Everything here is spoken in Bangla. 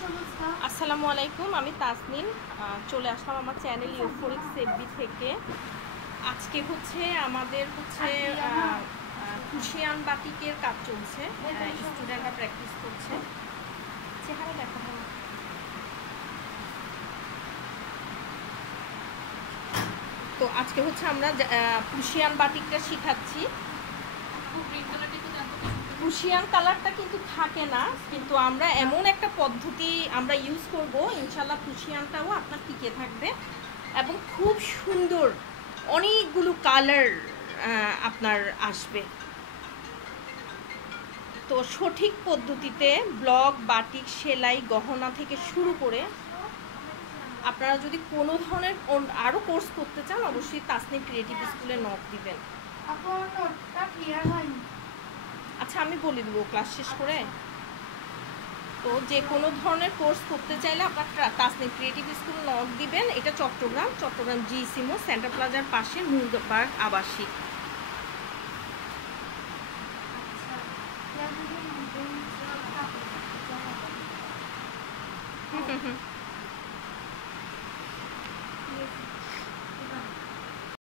আসসালামু আলাইকুম, আমি তাসনিন। চলে আসলাম আমার চ্যানেল ইউফোরিক সেববি থেকে। আজকে হচ্ছে আমাদের কুশিয়ান বাটিকের কাজ চলছে, স্টুডেন্টরা প্র্যাকটিস করছে। চেহারা দেখাবো না। তো আজকে হচ্ছে আমরা কুশিয়ান বাটিকটা শিখাচ্ছি। কুশিয়ান কালারটা কিন্তু থাকে না, কিন্তু আমরা এমন একটা পদ্ধতি আমরা ইউজ করব, ইনশাল্লাহ কুশিয়ানটাও আপনার টিকে থাকবে এবং খুব সুন্দর অনেকগুলো কালার আপনার আসবে। তো সঠিক পদ্ধতিতে ব্লক, বাটিক, সেলাই, গহনা থেকে শুরু করে আপনারা যদি কোনো ধরনের আরও কোর্স করতে চান, অবশ্যই তাসনিম ক্রিয়েটিভ স্কুলে নক দিবেন। আচ্ছা, আমি বলে দেবো ক্লাস শেষ করে। তো যে কোনো ধরনের কোর্স করতে চাইলে আপনার তাসনিম ক্রিয়েটিভ স্কুল নক দিবেন। এটা চট্টগ্রাম জিসিমো সেন্টার প্লাজার পাশে নূরবাগ আবাসিক। হুম।